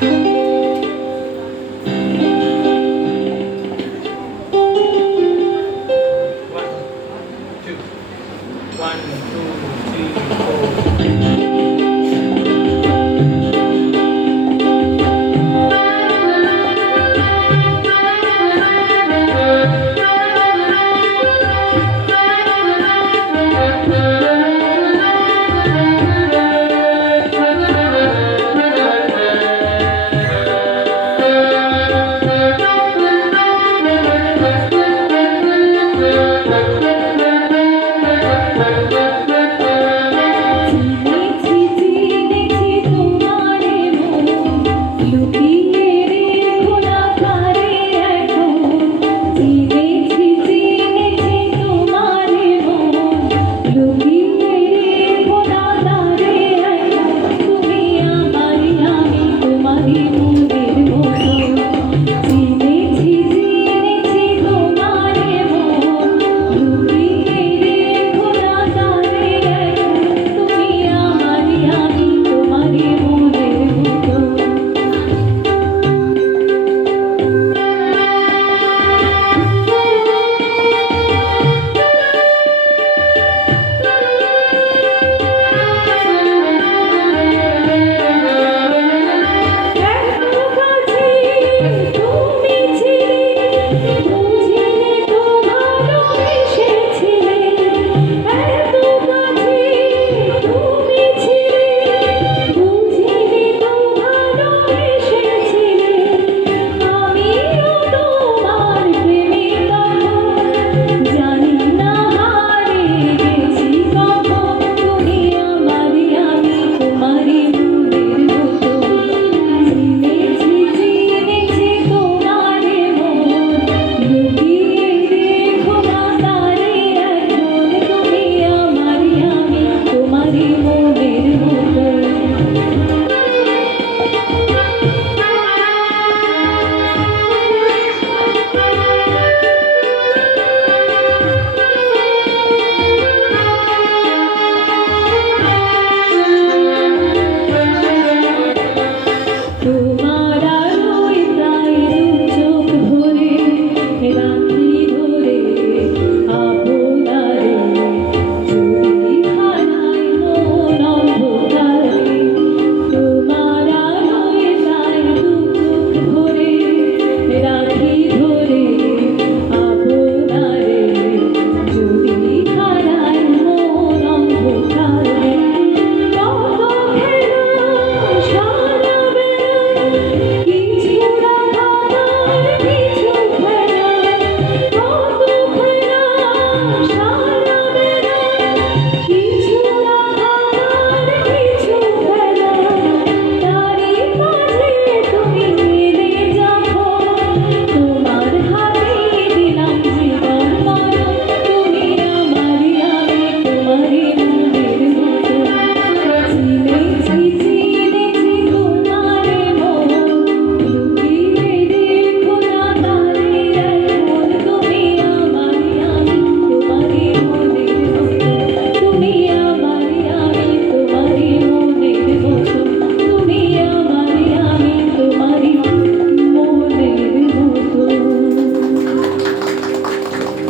Bye.